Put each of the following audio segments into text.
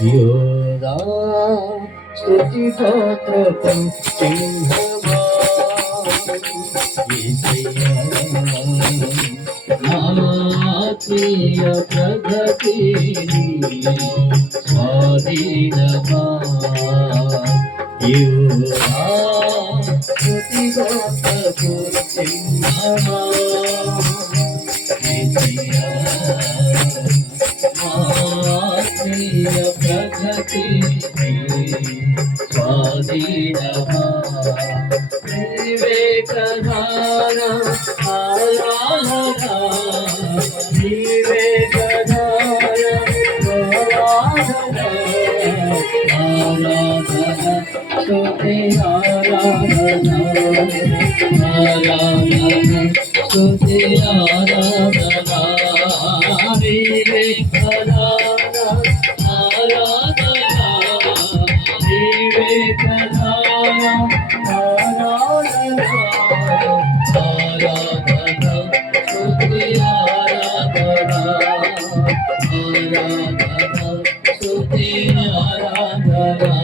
యోధా స్తుతి స్తోత్రపు సింహమా యేసయ్యా నా ఆత్మీయ ప్రగతి స్వాధీనమా యోధా స్తుతి స్తోత్రపు సింహమా యేసయ్యా ఆత్మీయ ప్రగతి స్వాధీనమా వివేకధార ఆరాధనా వివేకధార ఆరాధనా ఆరాధనా స్తుతి ఆరాధనా ఆరాధనా స్తుతి ఆరాధనా వివేకధార ఆరాధనా వివేకధార ఆరాధనా ఆరాధనా స్తుతి ఆరాధనా ఆరాధనా స్తుతి ఆరాధనా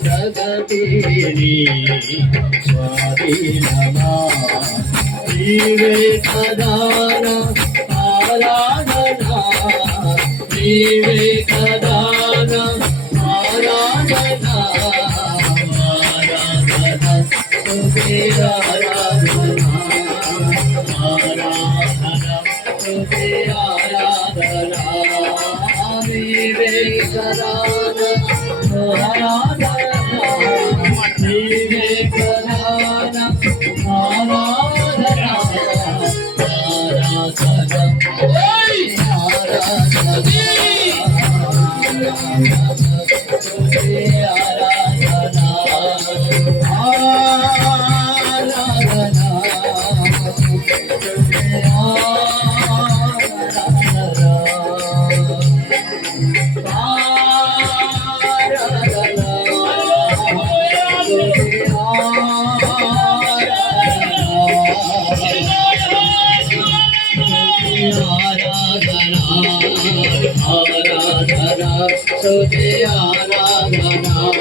ప్రగతిని స్వాధీనమా వివేకధార ఆరాధనా వివేకధార ఆరాధనా ఆరాధనా స్తుతి ఆరాధనా ఆరాధనా స్తుతి ఆరాధనా వివేకధార ఆరాధనా వివేకధార ఆరాధనా ఆరాధనా స్తుతి ఆరాధనా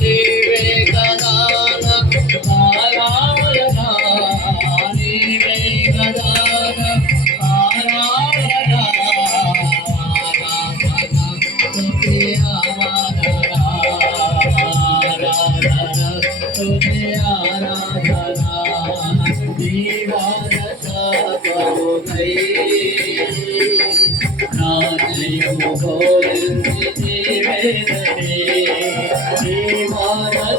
వివేకదాన ఆరాధనా వివేకదాన ఆరాధనా ఆరాధనా స్తుతి ఆరాధనా ఆరాధనా స్తుతి ఆరాధనా దీవాన సాత్వముపై నా జయము హోరించి నీవేనని నీ వారసత్వముపై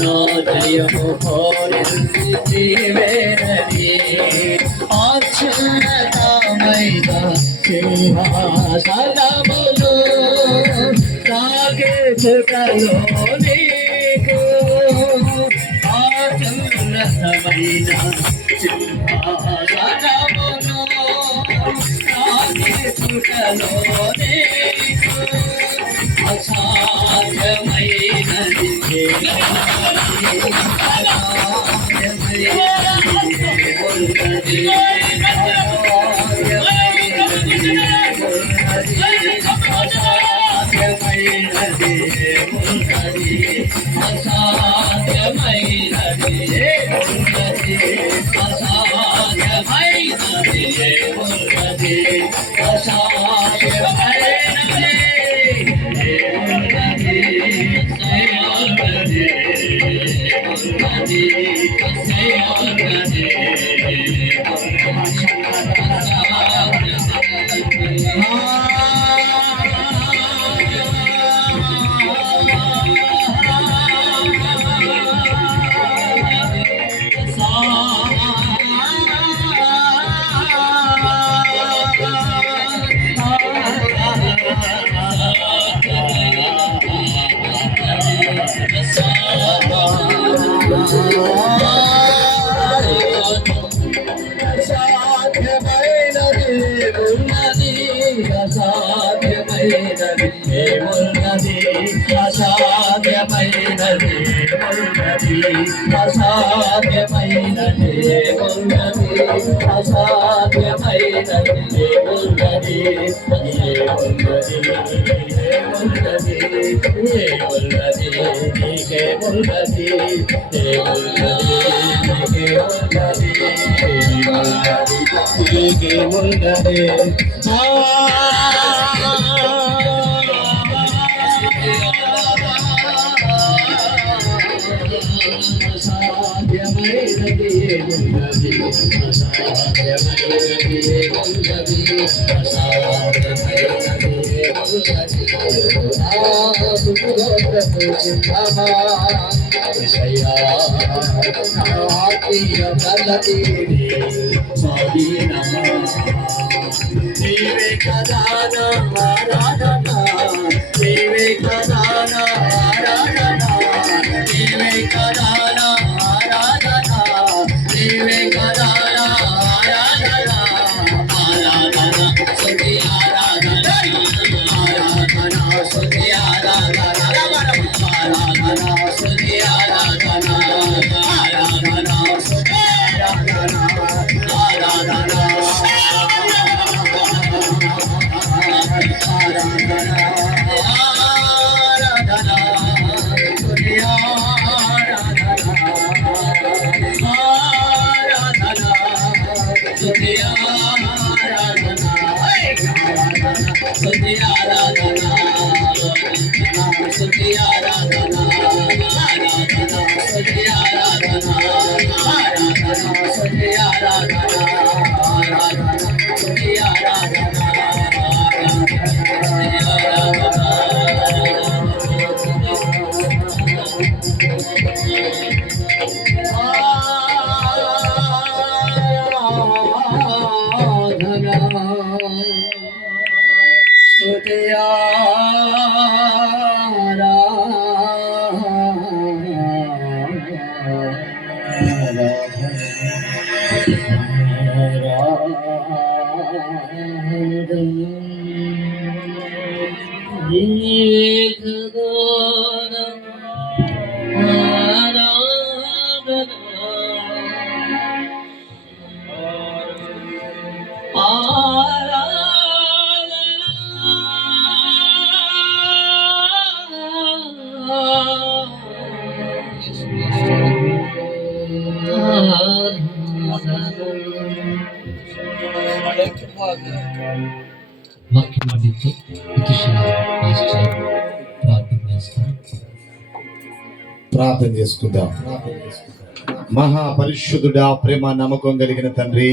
నా జయము హోరించి నీవేనని అత్యున్నతమైన సింహాసనములు సాగేతుకలో నీకు అత్యున్నతమైన సింహాసనములు సాగేతుకలో నీకు అసాధ్యమైనది వాక్యం అందిస్తూ ప్రార్థన చేస్తాం. ప్రార్థన చేసుకుందాం. మహాపరిశుద్ధుడా, ప్రేమ నమ్మకం కలిగిన తండ్రి,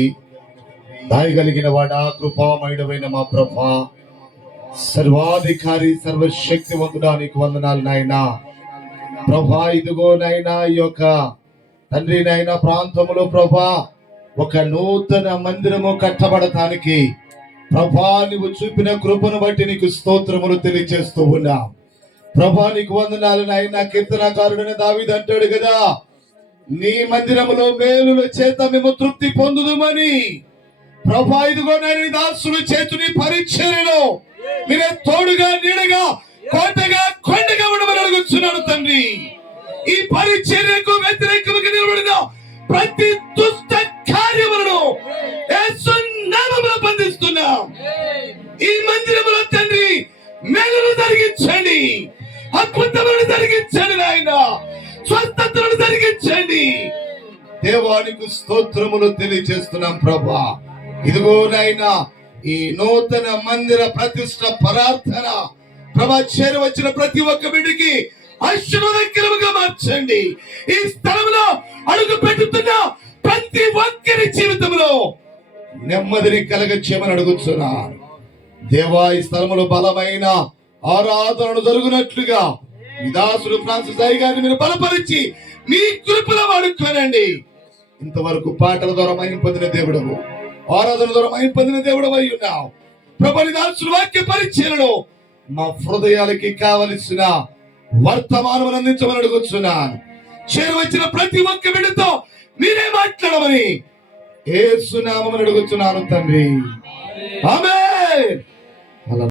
దాయగలిగిన వాడా, కృపామయుడమైన మా ప్రభా, సర్వాధికారి సర్వశక్తివంతుడా, నీకు వందనాలు నాయనా. ప్రభా, ఇదిగో నైనా ఈ యొక్క తండ్రి నైనా ప్రాంతములో ప్రభా ఒక నూతన మందిరము కట్టబడటానికి ప్రభా నువ్వు చూపిన కృపను బట్టి నీకు స్తోత్రములు తెలియజేస్తూ ఉన్నా. ప్రభా, నీకు వందనాలు నాయనా. కీర్తనకారుడైన దావీదు అంటాడు కదా, నీ మందిరములో మేలుల చేత మేము తృప్తి పొందుదుమని. ప్రభా, ఇదిగో నేను దాసుల చేతుని పరిచర్యలో మీరే తోడుగా నీడగా కోటగా కొండగా ఉండమని అడుగుతున్నాను తండ్రి. ఈ పరిచర్యకు వ్యతిరేకంగా నిలబడిన ప్రతి దుష్ట కార్యములను యేసు నామములో బంధిస్తున్నాం. ఈ మందిరములో తండ్రి మేలును జరిగించండి, అద్భుతములను జరిగించండి నాయన, స్వస్థతలను జరిగించండి. దేవానికి స్తోత్రములు తెలియజేస్తున్నాం ప్రభా. ఇదిగో నాయనా, ఈ నూతన మందిర ప్రతిష్ట ప్రార్థన ప్రభా చేరవచ్చిన ప్రతి ఒక్క బిడ్డకి ఆశీర్వాదకరముగా మార్చండి. ఈ స్థలంలో అడుగు పెట్టుతున్న ప్రతి ఒక్కరి జీవితంలో నెమ్మదిని కలగచేయమని అడుగుతున్నాను దేవా. ఈ స్థలంలో బలమైన ఆరాధనలు జరుగునట్లుగా మీ దాసుడు ఫ్రాన్సిస్ అయ్య గారిని మీరు బలపరిచి మీ కృపలో వాడుకోనండి. ఇంతవరకు పాటల ద్వారా మహిమ పొందిన దేవుడవు, ఆరాధన ద్వారా మహిమ పొందిన దేవుడవు అయి ఉన్నావు ప్రభు. నీ దాసుడు వాక్య పరిచర్యలో మా హృదయాలకి కావలసిన వర్తమానం అందించమని అడుగుతున్నాను. చేరవచ్చిన ప్రతి ఒక్క బిడ్డతో మీరే మాట్లాడమని యేసు నామమున అడుగుతున్నాను తండ్రి. ఆమేన్.